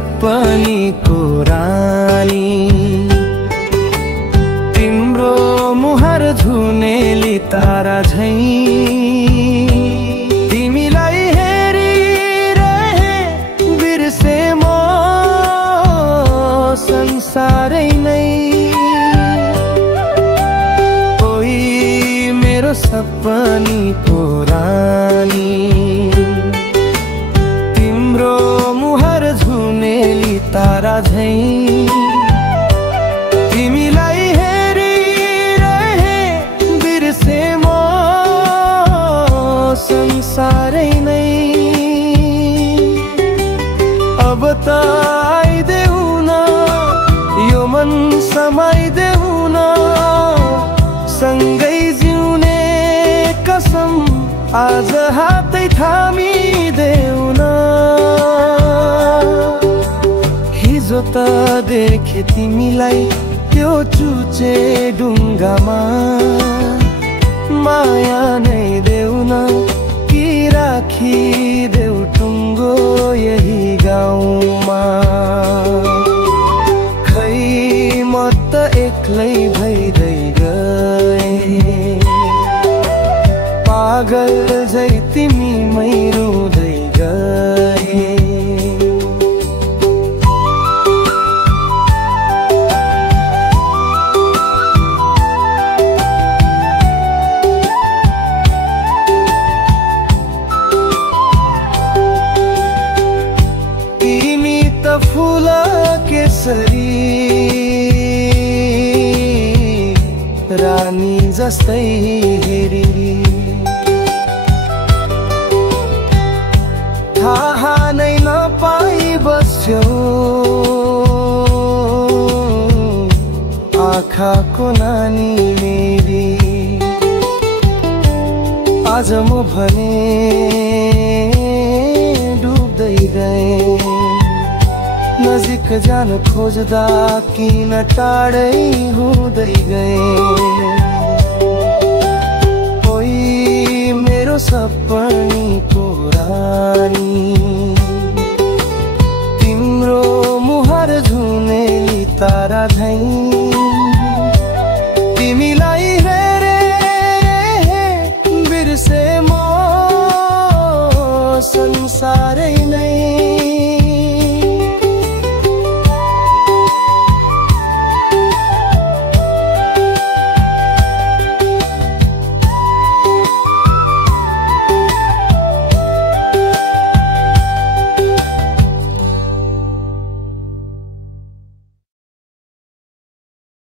सपनीको रानी, तिम्रो मुहार झुनेली तारा झैं, तिमीलाई हेरिरहे बिर्से म संसारै नै। ओइ मेरो सपनीको रानी, तिम्रो मुहार झुनेली तारा झैं, तिमीलाई हेरिरहे बिर्से म संसारै नै। अब त आइदेऊ न, यो मन समाइदेऊ न, सँगै जिउने कसम आज हातै थामिदेऊ न। हिजो त देखे तिमीलाई त्यो चुचे ढुङ्गामा, माया नै देऊ न कि राखिदेऊ टुङ्गो यही गाउँमा। खै म त एक्लै भइदै गए, पागल झै तिमीमै रुँदै गए। तिमी त फुल केसरी रानी जस्तै हेरी, थाहा नै नपाई बस्यौ आँखाको नानी मेरी। आज म भने डुब्दै गए, नजिक जान खोज्दा किन टाढै हुँदै गए। ओइ मेरो सपनीको रानी,